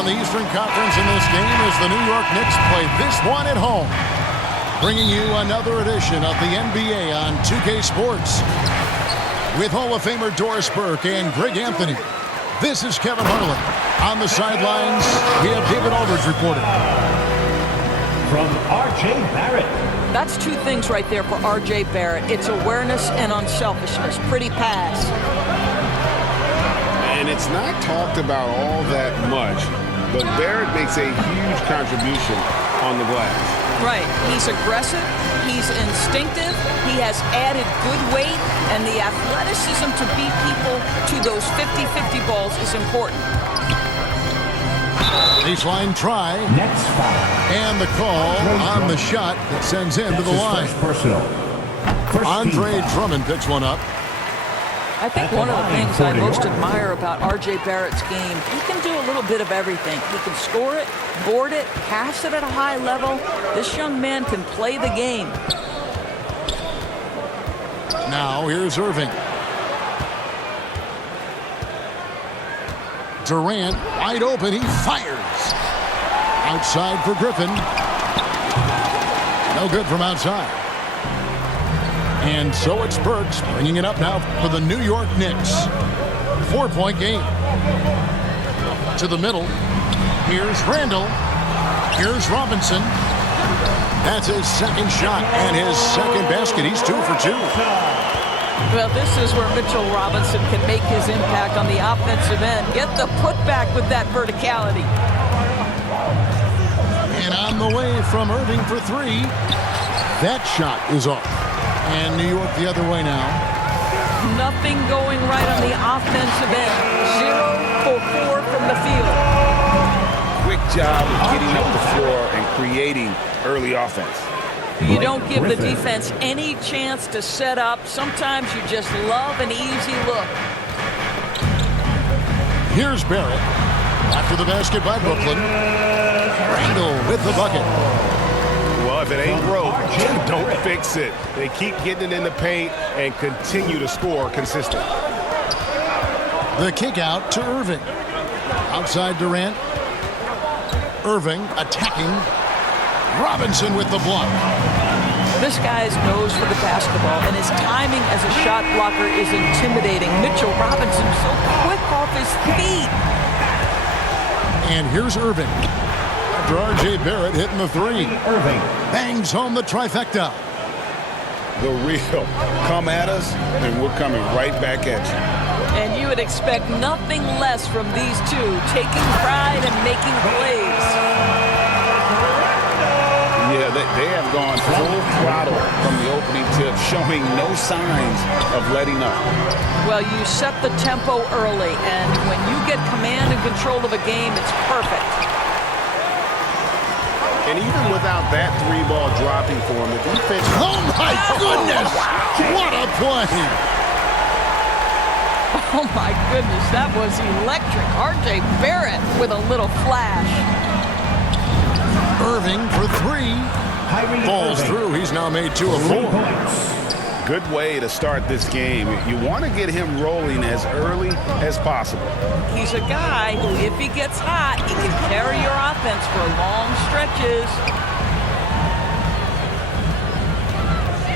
on the Eastern Conference in this game as the New York Knicks play this one at home. Bringing you another edition of the NBA on 2K Sports. With Hall of Famer Doris Burke and Greg Anthony. This is Kevin Harlan. On the sidelines, we have David Aldridge reporting. From R.J. Barrett. That's two things right there for R.J. Barrett. It's awareness and unselfishness. Pretty pass. And it's not talked about all that much, but Barrett makes a huge contribution on the glass. Right. He's aggressive. He's instinctive. He has added good weight, and the athleticism to beat people to those 50-50 balls is important. Baseline try. Next foul. And the call on the shot that sends him to the line. Andre Drummond picks one up. I think one of the things I most admire about R.J. Barrett's game, he can do a little bit of everything. He can score it, board it, pass it at a high level. This young man can play the game. Now here's Irving. Durant wide open. He fires. Outside for Griffin. No good from outside. And so it's Burks bringing it up now for the New York Knicks. 4-point game. To the middle. Here's Randall. Here's Robinson. That's his second shot and his second basket. He's 2 for 2. Well, this is where Mitchell Robinson can make his impact on the offensive end. Get the putback with that verticality. And on the way from Irving for 3. That shot is off. And New York the other way now. Nothing going right on the offensive end. 0 for 4 from the field. Quick job of getting up the floor and creating early offense. You don't give the defense any chance to set up. Sometimes you just love an easy look. Here's Barrett. After the basket by Brooklyn. Randall with the bucket. Well, if it ain't broke, don't fix it. They keep getting it in the paint and continue to score consistently. The kick out to Irving. Outside Durant. Irving attacking. Robinson with the block. This guy's nose for the basketball, and his timing as a shot blocker is intimidating. Mitchell Robinson so quick off his feet. And here's Irving. After R.J. Barrett hitting the 3. Irving bangs home the trifecta. The real. Come at us, and we're coming right back at you. And you would expect nothing less from these two, taking pride and making plays. Yeah, they have gone full throttle from the opening tip, showing no signs of letting up. Well, you set the tempo early, and when you get command and control of a game, it's perfect. And even without that 3-ball dropping for him, the defense... Oh, my goodness! What a play! Oh, my goodness, that was electric. R.J. Barrett with a little flash. Irving for 3. Falls through. He's now made 2 of 4. Good way to start this game. You want to get him rolling as early as possible. He's a guy who, if he gets hot, he can carry your offense for long stretches.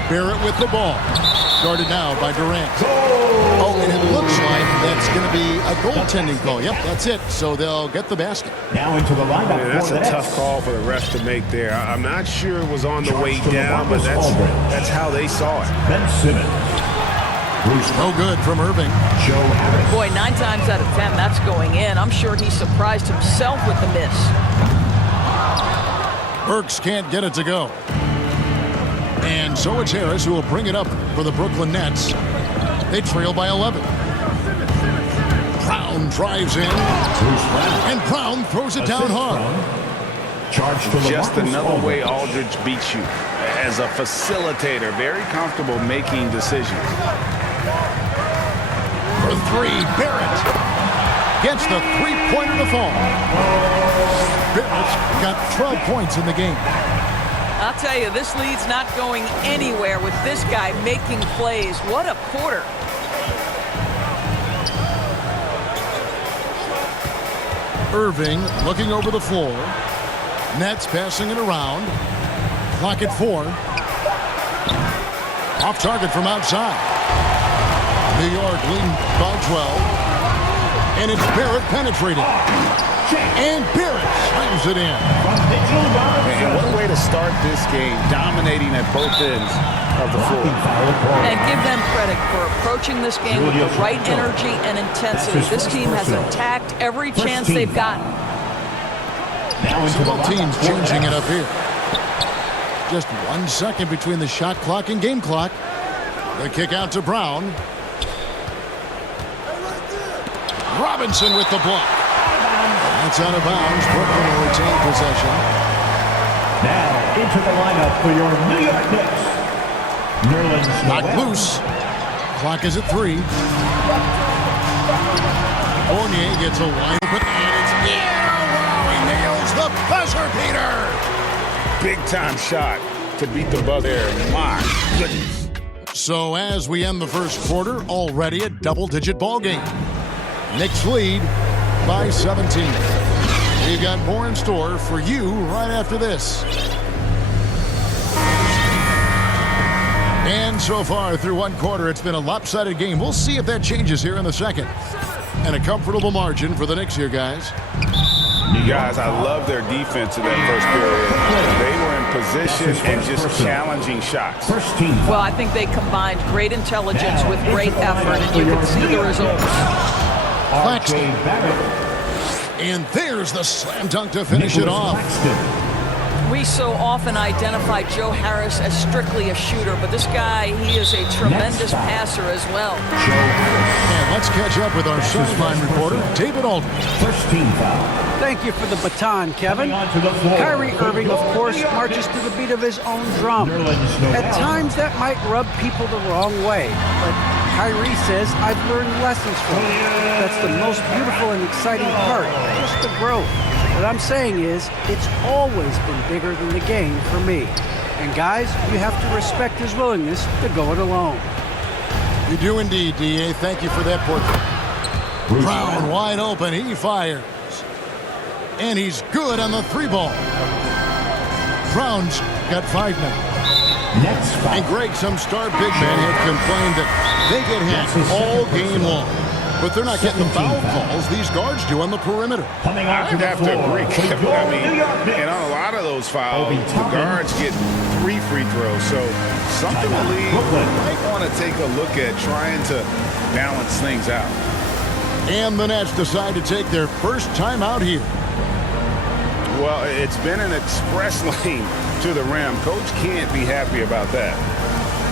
Barrett with the ball. Guarded now by Durant. Oh, and it looks like that's going to be a goaltending call. Yep, that's it. So they'll get the basket. Now into the lineup. Yeah, that's a tough call for the refs to make there. I'm not sure it was on the way down, but that's how they saw it. Ben Simmons. No good from Irving. Joe Harris. Boy, 9 times out of 10, that's going in. I'm sure he surprised himself with the miss. Burks can't get it to go. And so it's Harris who will bring it up for the Brooklyn Nets. They trail by 11. Brown drives in. And Brown throws it down hard. Just another way Aldridge beats you. As a facilitator, very comfortable making decisions. For 3, Barrett gets the 3-pointer to fall. Barrett's got 12 points in the game. I'll tell you, this lead's not going anywhere with this guy making plays. What a quarter. Irving looking over the floor. Nets passing it around. Clock at 4. Off target from outside. New York leading by 12. And it's Barrett penetrating. And Barrett slams it in. And what a way to start this game, dominating at both ends of the floor. And give them credit for approaching this game with the right energy and intensity. This team has attacked every chance they've gotten. So both teams changing it up here. Just 1 second between the shot clock and game clock. The kick out to Brown. Robinson with the block. That's out of bounds. Brooklyn will retain possession. Now into the lineup for your New York Knicks. Nerlens Knocked Noel. loose. Clock is at 3. Fournier gets a wide open. And it's he nails the buzzer beater. Big time shot to beat the buzzer there. My goodness. So as we end the first quarter, already a double-digit ball game. Knicks lead by 17. We've got more in store for you right after this. And so far through one quarter, it's been a lopsided game. We'll see if that changes here in the second. And a comfortable margin for the Knicks here, guys. You guys, I love their defense in that first period. They were in position and just challenging shots. First team. Well, I think they combined great intelligence with great effort, and you can see the results. R.J. Barrett. And there's the slam dunk to finish it off. We so often identify Joe Harris as strictly a shooter, but this guy, he is a tremendous passer as well. And let's catch up with our sideline reporter, David Aldridge. First team foul. Thank you for the baton, Kevin. Onto the floor. Kyrie Irving, of course, marches to the beat of his own drum. At times, that might rub people the wrong way, but Kyrie says, I've learned lessons from it. That's the most beautiful and exciting part, just the growth. What I'm saying is, it's always been bigger than the game for me. And guys, you have to respect his willingness to go it alone. You do indeed, D.A. Thank you for that portrait. Brown wide open. He fires. And he's good on the 3 ball. Brown's got 5 now. Next foul. And Greg, some star big men have complained that they get hit all game long. But they're not getting the foul calls these guards do on the perimeter. Coming out I'd to the have to floor. agree. for your I New mean, York Knicks. and on a lot of those fouls, Obi the Toppin. guards get 3 free throws. So something the league Brooklyn. might want to take a look at trying to balance things out. And the Nets decide to take their first time out here. Well, it's been an express lane to the rim. Coach can't be happy about that.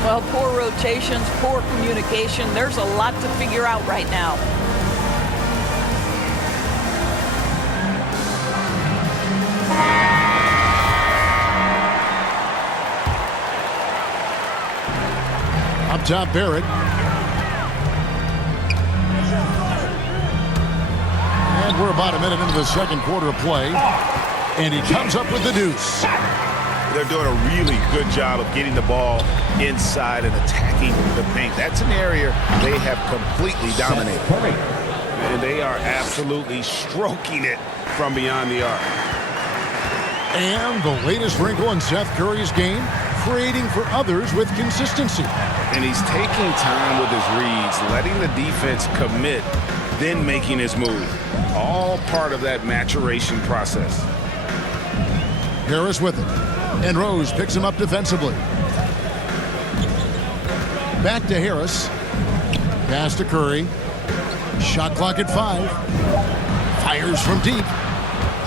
Well, poor rotations, poor communication. There's a lot to figure out right now. Up top, Barrett. And we're about a minute into the second quarter of play. And he comes up with the deuce. They're doing a really good job of getting the ball inside and attacking the paint. That's an area they have completely dominated. Curry. And they are absolutely stroking it from beyond the arc. And the latest wrinkle in Seth Curry's game, creating for others with consistency. And he's taking time with his reads, letting the defense commit, then making his move. All part of that maturation process. Harris with it. And Rose picks him up defensively. Back to Harris. Pass to Curry. Shot clock at 5. Fires from deep.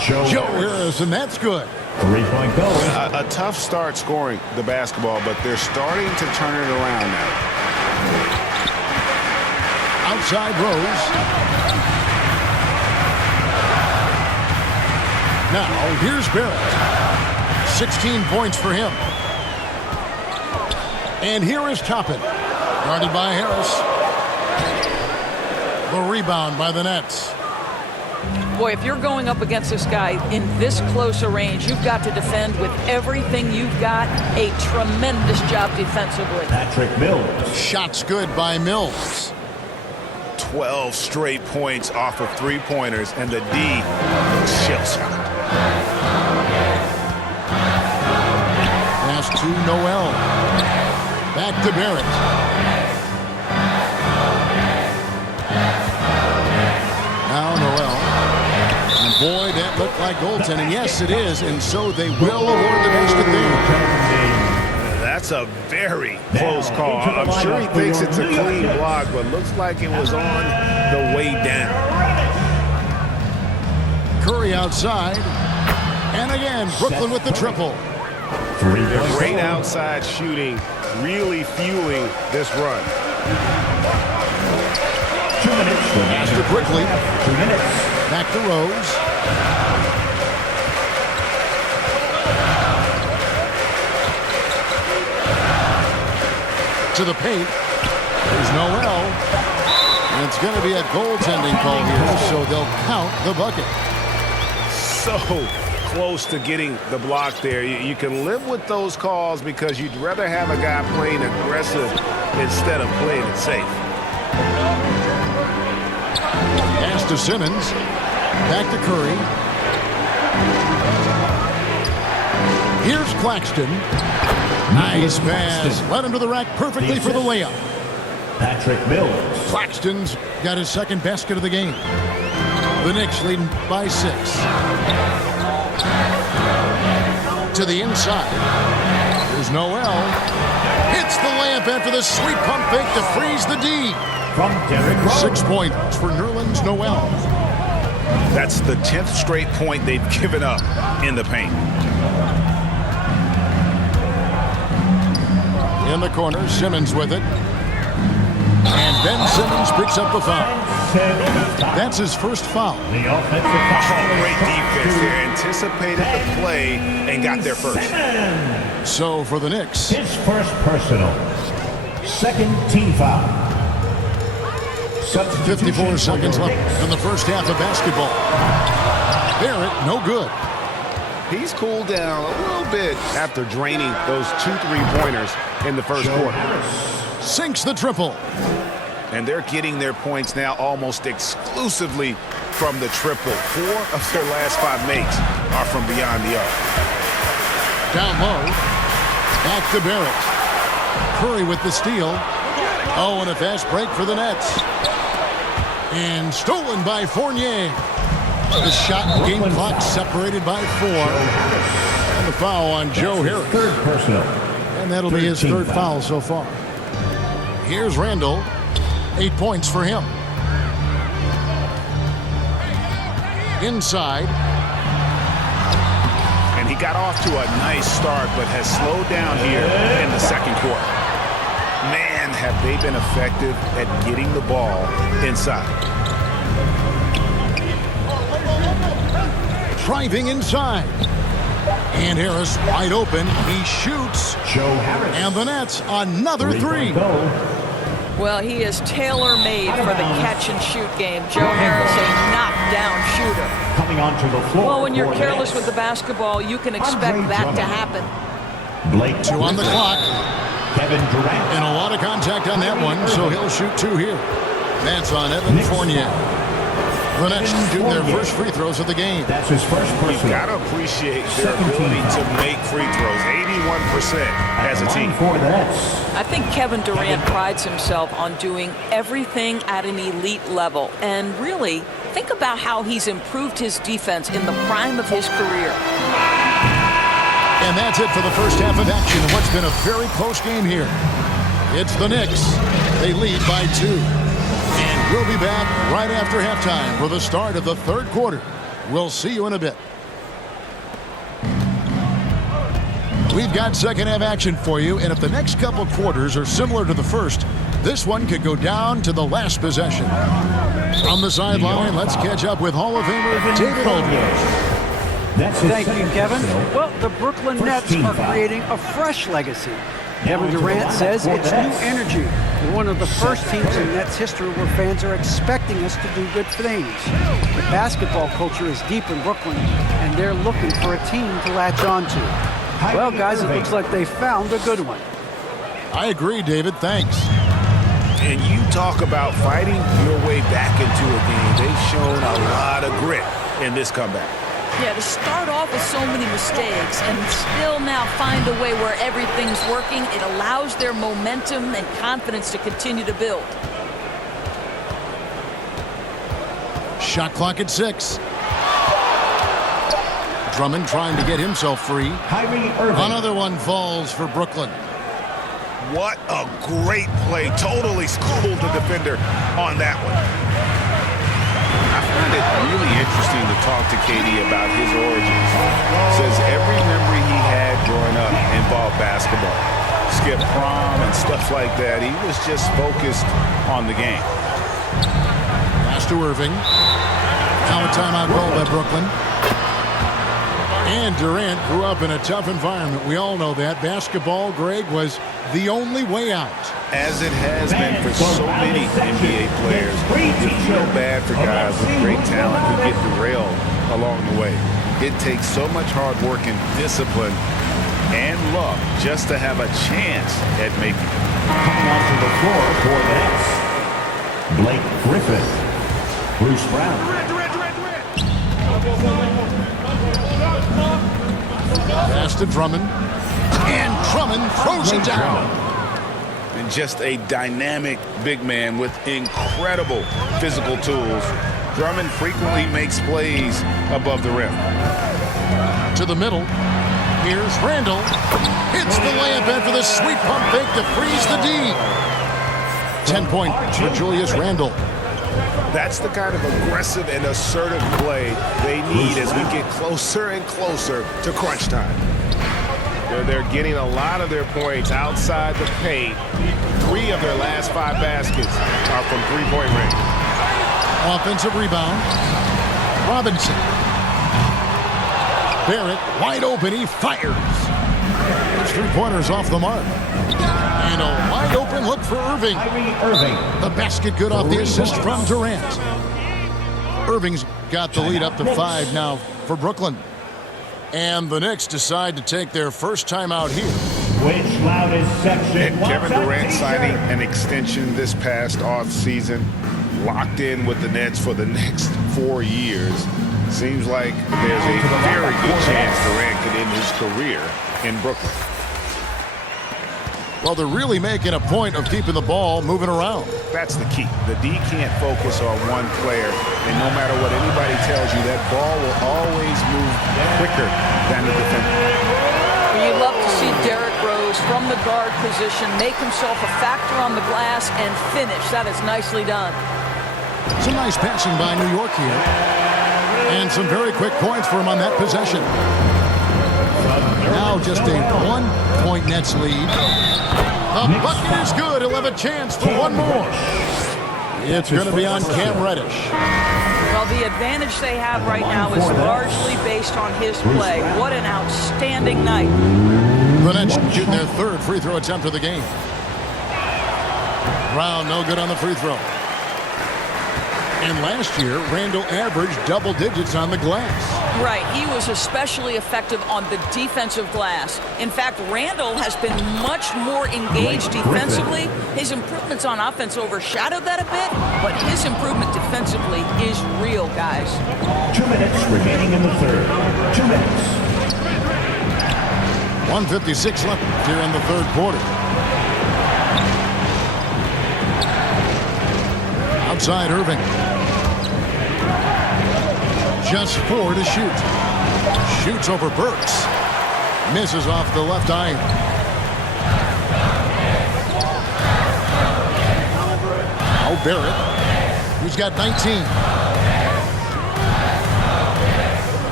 Joe Harris, and that's good. 3-point goal. A tough start scoring the basketball, but they're starting to turn it around now. Outside Rose. Now, here's Barrett. 16 points for him. And here is Toppin. Guarded by Harris. The rebound by the Nets. Boy, if you're going up against this guy in this close a range, you've got to defend with everything you've got. A tremendous job defensively. Patrick Mills. Shots good by Mills. 12 straight points off of three-pointers, and the D shell-shocked. Pass to Noel. Back to Barrett. Now Noel. And boy, that looked like goaltending. Yes, it is, and so they will award the basket there. That's a very close call. I'm sure he thinks it's a clean block, but looks like it was on the way down. Curry outside. And again, Brooklyn with the triple. Great outside shooting, really fueling this run. 2 minutes. Pass to Quickly. 2 minutes. Back to Rose. To the paint. There's Noel. And it's going to be a goaltending call here, so they'll count the bucket. So close to getting the block there. You can live with those calls because you'd rather have a guy playing aggressive instead of playing it safe. Pass to Simmons. Back to Curry. Here's Claxton. Nice pass. Led him to the rack perfectly for the layup. Patrick Mills. Claxton's got his second basket of the game. The Knicks leading by 6. To the inside. There's Noel. Hits the layup after the sweet pump fake to freeze the D. From Derrick Rose. 6 points for Nerlens Noel. That's the 10th straight point they've given up in the paint. In the corner, Simmons with it. And Ben Simmons picks up the foul. That's his first foul. The offensive foul. Great defense there. Anticipated the play and got there first. Simmons. So for the Knicks, His first personal. Second team foul. 54 seconds left in the first half of basketball. Barrett, no good. He's cooled down a little bit after draining those 2 3-pointers in the first quarter. Sinks the triple. And they're getting their points now almost exclusively from the triple. 4 of their last 5 makes are from beyond the arc. Down low. Back to Barrett. Curry with the steal. Oh, and a fast break for the Nets. And stolen by Fournier. The shot game clock separated by 4. And the foul on Joe Harris. Third personal. And that'll be his third foul so far. Here's Randall. 8 points for him. Inside. And he got off to a nice start, but has slowed down here in the second quarter. Man, have they been effective at getting the ball inside. Driving inside. And Harris wide open. He shoots. Joe Harris. And the Nets another 3. Well, he is tailor-made for the catch-and-shoot game. Joe Harris, a knockdown shooter. Coming onto the floor. Well, when you're for careless Nets. with the basketball, you can expect that to happen. Blake 2 on the clock. Kevin Durant. And a lot of contact on that one, so he'll shoot 2 here. That's on Evan Fournier. The Nets shooting their first free throws of the game. That's his first You personal. got to appreciate their ability to make free throws. 81% as a team. For the Nets. I think Kevin Durant prides himself on doing everything at an elite level. And really, think about how he's improved his defense in the prime of his career. And that's it for the first half of action in what's been a very close game here. It's the Knicks. They lead by 2. And we'll be back right after halftime for the start of the third quarter. We'll see you in a bit. We've got second half action for you, and if the next couple quarters are similar to the first, this one could go down to the last possession. From the sideline, let's catch up with Hall of Famer David Aldridge. Thank you, Kevin. Well, the Brooklyn Nets are creating a fresh legacy. Kevin Durant says it's new energy. We're one of the first teams in Nets history where fans are expecting us to do good things. The basketball culture is deep in Brooklyn, and they're looking for a team to latch on to. Well, guys, it looks like they found a good one. I agree, David. Thanks. And you talk about fighting your way back into a game. They've shown a lot of grit in this comeback. Yeah, to start off with so many mistakes and still now find a way where everything's working, it allows their momentum and confidence to continue to build. Shot clock at 6. Drummond trying to get himself free. Another one falls for Brooklyn. What a great play. Totally schooled the defender on that one. I find it really interesting to talk to KD about his origins. Says every memory he had growing up involved basketball. Skip prom and stuff like that. He was just focused on the game. Pass to Irving. Now a timeout call by Brooklyn. And Durant grew up in a tough environment. We all know that. Basketball, Greg, was the only way out. As it has been for so many NBA players, you feel bad for guys with great talent who get derailed along the way. It takes so much hard work and discipline and luck just to have a chance at making it. Coming onto the floor for the Nets, Blake Griffin. Bruce Brown. Pass to Drummond. And Drummond throws it down. And just a dynamic big man with incredible physical tools. Drummond frequently makes plays above the rim. To the middle. Here's Randall. Hits the layup after the sweet pump fake to freeze the D. 10 points for Julius Randle. That's the kind of aggressive and assertive play they need as we get closer and closer to crunch time. They're getting a lot of their points outside the paint. 3 of their last 5 baskets are from three-point range. Offensive rebound. Robinson. Barrett wide open. He fires. His 3-pointers off the mark. And a wide open look for Irving. The basket good off the assist from Durant. Irving's got the lead up to 5 now for Brooklyn. And the Knicks decide to take their first time out here. Which loudest section? Kevin Durant signing an extension this past offseason, locked in with the Nets for the next 4 years. Seems like there's a very good chance Durant could end his career in Brooklyn. Well, they're really making a point of keeping the ball moving around. That's the key. The D can't focus on one player, and no matter what anybody tells you, that ball will always move quicker than the defender. You love to see Derrick Rose from the guard position make himself a factor on the glass and finish. That is nicely done. Some nice passing by New York here. And some very quick points for him on that possession. Now just a 1-point Nets lead. The bucket is good. He'll have a chance for one more. It's going to be on Cam Reddish. Well, the advantage they have right now is largely based on his play. What an outstanding night. The Nets shooting their 3rd free throw attempt of the game. Brown no good on the free throw. And last year, Randall averaged double digits on the glass. Right. He was especially effective on the defensive glass. In fact, Randall has been much more engaged defensively. His improvements on offense overshadowed that a bit, but his improvement defensively is real, guys. 2 minutes remaining in the 3rd. 2 minutes. 1:56 left here in the 3rd quarter. Outside Irving. Just 4 to shoot. Shoots over Burks. Misses off the left iron. Oh, Barrett. He's got 19.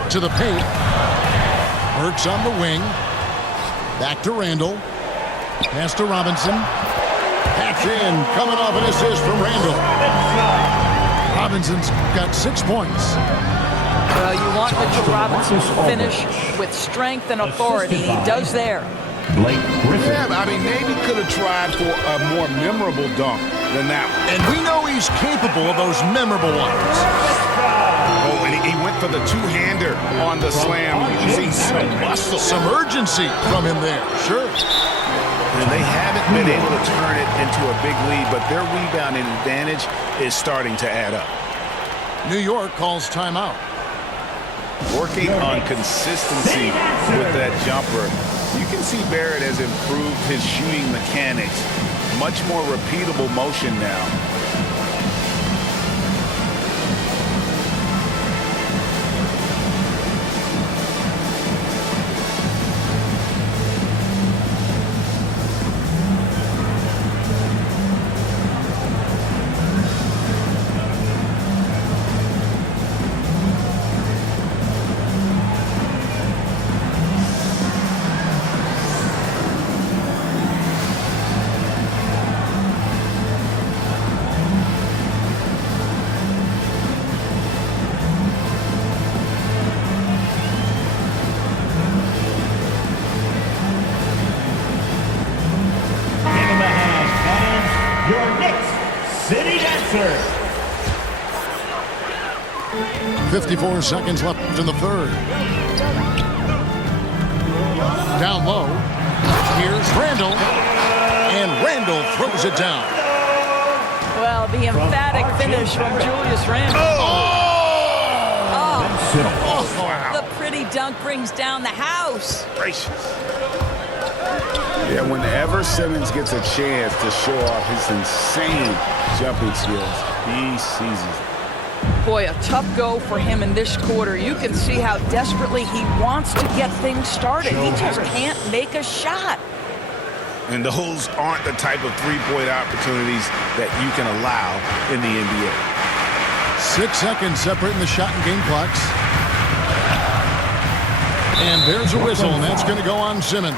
To the paint. Burks on the wing. Back to Randall. Pass to Robinson. That's in. Coming off an assist from Randall. Robinson's got 6 points. Well, you want Mitchell Robinson to finish with strength and authority. He does there. Blake Griffin. Yeah, I mean, maybe could have tried for a more memorable dunk than that one. And we know he's capable of those memorable ones. Oh, and he went for the two-hander on the slam. You see some muscle. Some urgency from him there. Sure. And they haven't been able to turn it into a big lead, but their rebounding advantage is starting to add up. New York calls timeout. Working on consistency with that jumper. You can see Barrett has improved his shooting mechanics. Much more repeatable motion now. Your Knicks City Dancer. 54 seconds left in the third. Down low. Here's Randall. And Randall throws it down. Well, the emphatic finish from Julius Randle. Wow. The pretty dunk brings down the house. Gracious. Yeah, whenever Simmons gets a chance to show off his insane jumping skills, he seizes it. Boy, a tough go for him in this quarter. You can see how desperately he wants to get things started. He just can't make a shot. And those aren't the type of three-point opportunities that you can allow in the NBA. 6 seconds separating the shot and game clocks. And there's a whistle, and that's going to go on Simmons.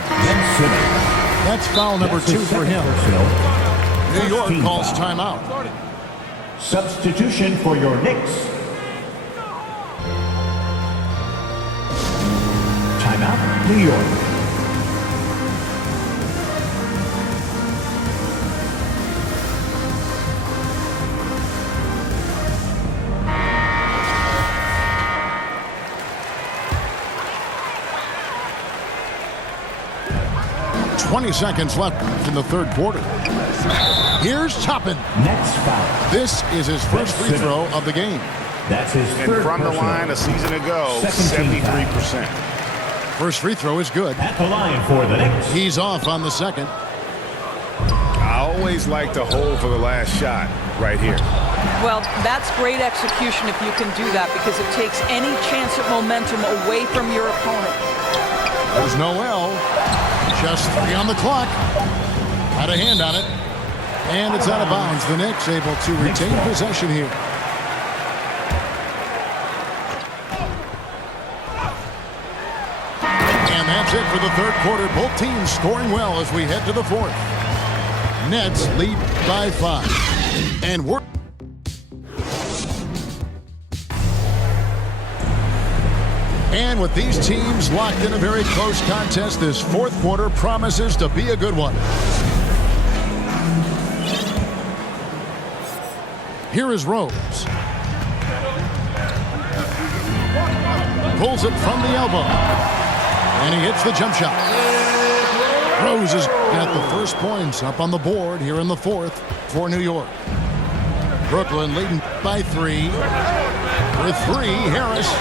That's foul number 2 for him. New York calls timeout. Substitution for your Knicks. Timeout, New York. .20 seconds left in the third quarter. Here's Toppin. Next foul. This is his first free throw of the game. That's his And third from the personal. line a season ago, 17 73%. First free throw is good. At the line for the Knicks. He's off on the second. I always like to hold for the last shot right here. Well, that's great execution if you can do that, because it takes any chance at momentum away from your opponent. There's Noel. Just 3 on the clock. Had a hand on it. And it's out of bounds. The Knicks able to retain possession here. And that's it for the third quarter. Both teams scoring well as we head to the fourth. Nets lead by 5. And we're... And with these teams locked in a very close contest, this fourth quarter promises to be a good one. Here is Rose. Pulls it from the elbow. And he hits the jump shot. Rose is at the first points up on the board here in the fourth for New York. Brooklyn leading by 3. With 3, Harris.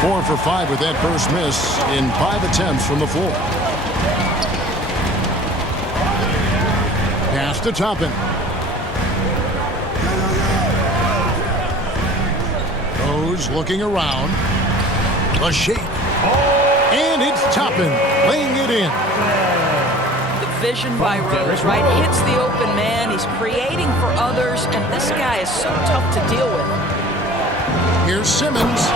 4 for 5 with that first miss in 5 attempts from the floor. Pass to Toppin. Rose looking around. A shake. And it's Toppin laying it in. The vision by Rose, right? Hits the open man. He's creating for others, and this guy is so tough to deal with. Here's Simmons.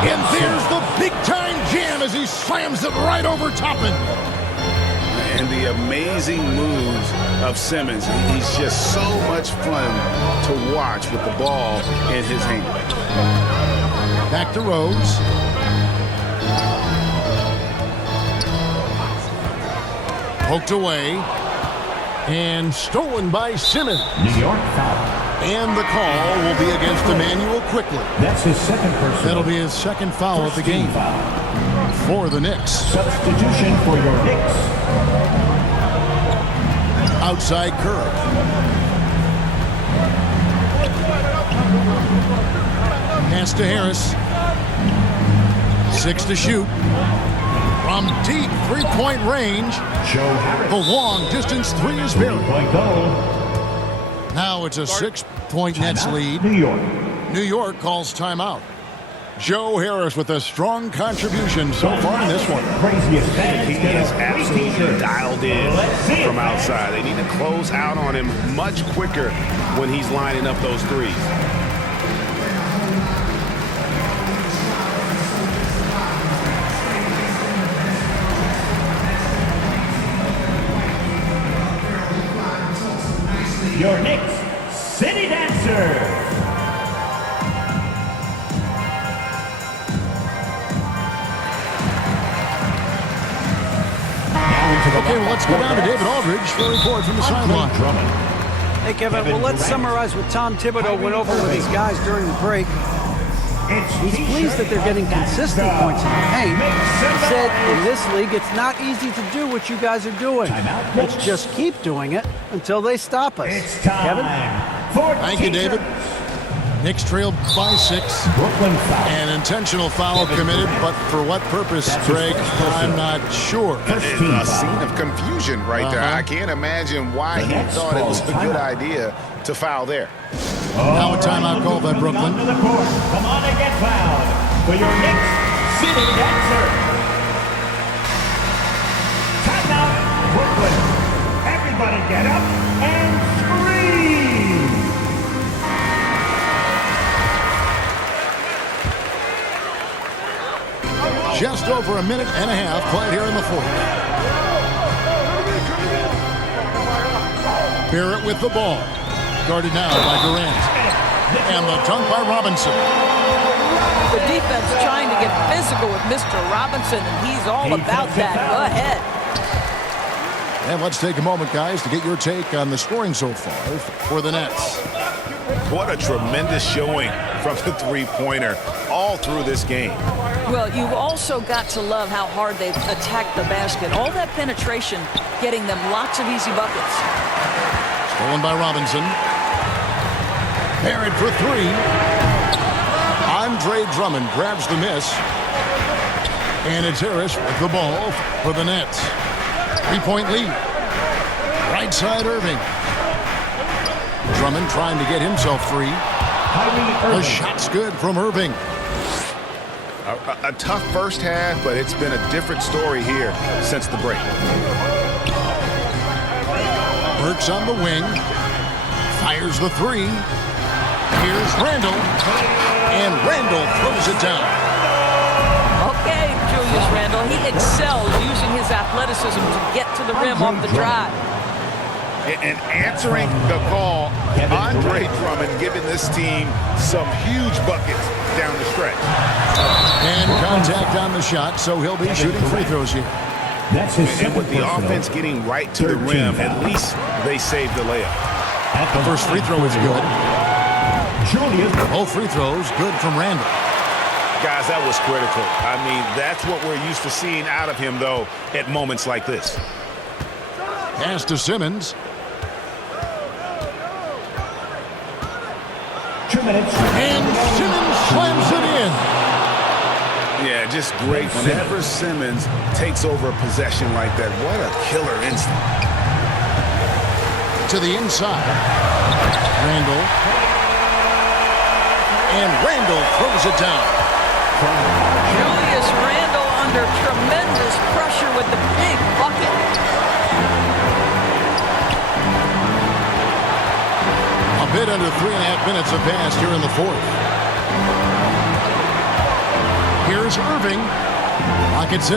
And there's the big-time jam as he slams it right over Toppin. And the amazing moves of Simmons. He's just so much fun to watch with the ball in his hand. Back to Rose. Poked away. And stolen by Simmons. New York foul. And the call will be against Emmanuel quickly. That's his second personal. That'll be his second foul of the game Foul. for the Knicks. Substitution for your Knicks. outside curve. Pass to Harris. 6 to shoot. From deep three-point range. Joe Harris. The long distance three is buried. Point goal. Now it's a 6-point Nets Timeout, lead. New York. New York calls timeout. Joe Harris with a strong contribution so far in this one. Craziest fans He get is a free absolutely t-shirt. dialed in Let's see it. from outside. They need to close out on him much quicker when he's lining up those threes. Your Knicks City Dancer. Okay, well, let's go down to David Aldridge for a report from the sideline. Hey, Kevin, well, let's summarize what Tom Thibodeau went over with his guys during the break. He's pleased that they're getting consistent points in the paint. He said, in this league, it's not easy to do what you guys are doing. Let's just keep doing it until they stop us. It's time. Kevin? Thank you, David. Knicks trailed by 6. Brooklyn foul. An intentional foul committed, but for what purpose, Greg, I'm not sure. It's a scene of confusion right there. I can't imagine why he thought it was a good idea to foul there. Now a timeout call by Brooklyn. To the court. Come on and get fouled for your Knicks City Dancer. Timeout, Brooklyn. Everybody get up and scream. Just over a minute and a half played here in the fourth. Barrett with the ball. Guarded now by Durant. And the dunk by Robinson. The defense trying to get physical with Mr. Robinson, and he's all about that. Go ahead. And let's take a moment, guys, to get your take on the scoring so far for the Nets. What a tremendous showing from the three-pointer all through this game. Well, you've also got to love how hard they've attacked the basket. All that penetration, getting them lots of easy buckets. Stolen by Robinson. Barrett for 3. Andre Drummond grabs the miss. And it's Harris with the ball for the Nets. 3-point lead. Right side Irving. Drummond trying to get himself free. The shot's good from Irving. A tough first half, but it's been a different story here since the break. Burks on the wing. Fires the 3. Here's Randall. And Randall throws it down. Okay, Julius Randle, he excels using his athleticism to get to the rim off the drive. And answering the call, Andre Drummond giving this team some huge buckets down the stretch. And contact on the shot, so he'll be shooting free throws here. That's his And with the offense getting right to the rim, at least they saved the layup. The first free throw is good. Julius. Both free throws good from Randall. Guys, that was critical. I mean, that's what we're used to seeing out of him, though, at moments like this. Pass to Simmons. 2 minutes. And Simmons slams it in. Yeah, just great. Whenever Simmons takes over a possession like that, what a killer instinct. To the inside. Randall. And Randall throws it down. Julius Randle under tremendous pressure with the big bucket. A bit under 3.5 minutes have passed here in the fourth. Here's Irving. Lock at 6.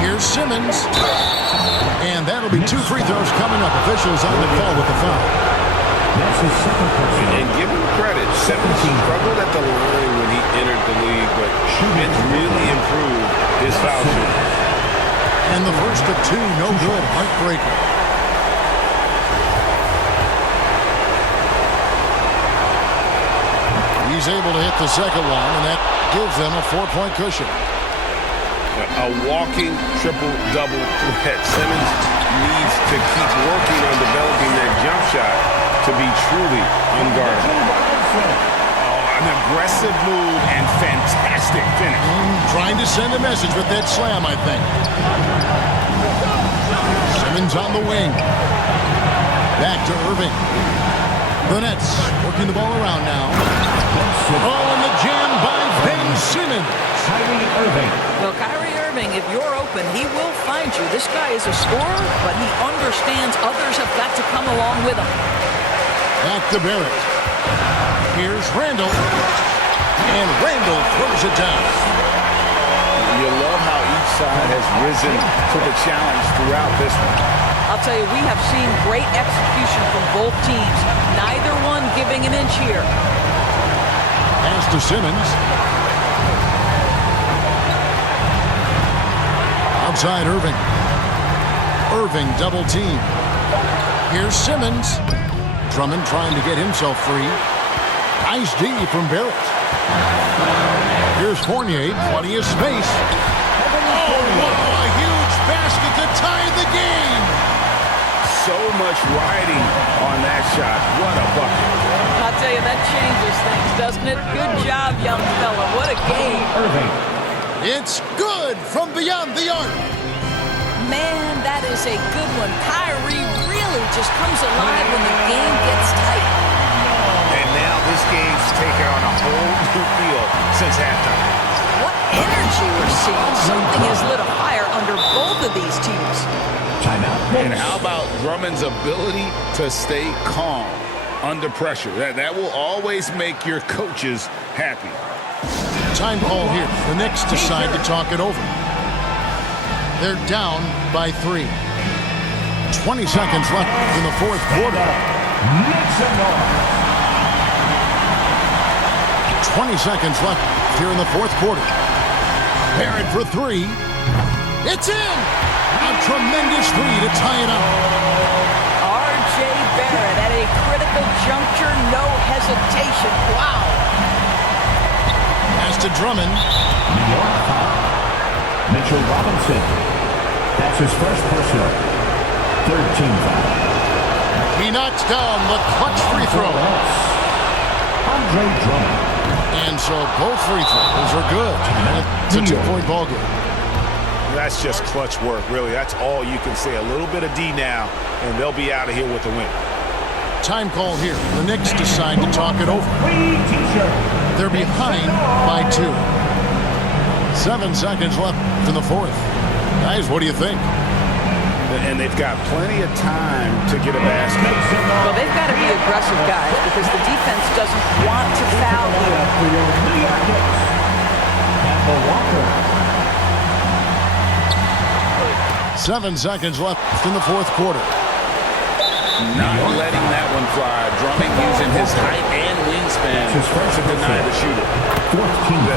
Here's Simmons. And that'll be 2 free throws coming up. Officials on the call with the foul. That's his second personal. And give him credit. Simmons struggled at the line when he entered the league, but it's really improved his foul shooting. And the first of 2, no good. Heartbreaker. He's able to hit the second one, and that gives them a 4-point cushion. A walking triple-double threat. Simmons needs to keep working on developing that jump shot to be truly unguardable. Oh, an aggressive move and fantastic finish. Trying to send a message with that slam, I think. Simmons on the wing. Back to Irving. The Nets working the ball around now. Oh, and the jam by Ben Simmons. Kyrie Irving. Well, Kyrie Irving, if you're open, he will find you. This guy is a scorer, but he understands others have got to come along with him. Back to Barrett. Here's Randall. And Randall throws it down. You love how each side has risen to the challenge throughout this one. I'll tell you, we have seen great execution from both teams. Neither one giving an inch here. Pass to Simmons. Outside Irving. Irving double team. Here's Simmons. Drummond trying to get himself free. Nice D from Barrett. Here's Fournier. Plenty of space. Oh, a huge basket to tie the game. So much riding on that shot. What a bucket. I'll tell you, that changes things, doesn't it? Good job, young fella. What a game. Irving. It's good from beyond the arc. Man, that is a good one. Kyrie really just comes alive when the game gets tight. And now this game's taken on a whole new feel since halftime. What energy we're seeing. Something has lit a fire under both of these teams. Timeout. And how about Drummond's ability to stay calm under pressure? That will always make your coaches happy. Time call here. The Knicks decide to talk it over. They're down by 3. 20 seconds left in the fourth quarter. Make some noise. 20 seconds left here in the fourth quarter. Barrett for 3. It's in! A tremendous 3 to tie it up. R.J. Barrett at a critical juncture, no hesitation. Wow. Pass to Drummond. New York foul. Mitchell Robinson. That's his first personal. Third team foul. He knocks down the clutch free throw. Andre Drummond. And so both free throws are good. It's a 2-point ball game. That's just clutch work, really. That's all you can say. A little bit of D now, and they'll be out of here with the win. Time call here. The Knicks decide to talk it over. They're behind by 2. 7 seconds left in the fourth. Guys, what do you think? And they've got plenty of time to get a basket. Well, they've got to be aggressive, guys, because the defense doesn't want to foul here. 7 seconds left in the fourth quarter. Not letting that one fly. Drummond using his height and wingspan to deny the shooter.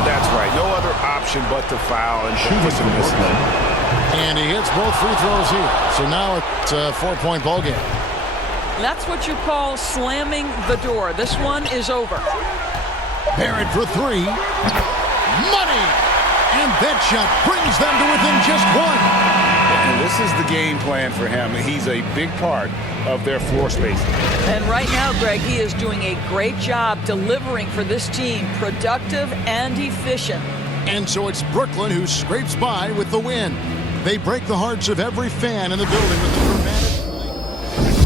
That's right. No other option but to foul and shoot some misses. And he hits both free throws here. So now it's a 4-point ball game. That's what you call slamming the door. This one is over. Barrett for 3. Money! And that shot brings them to within just 1. And this is the game plan for him. He's a big part of their floor spacing. And right now, Greg, he is doing a great job delivering for this team. Productive and efficient. And so it's Brooklyn who scrapes by with the win. They break the hearts of every fan in the building with the dramatic play.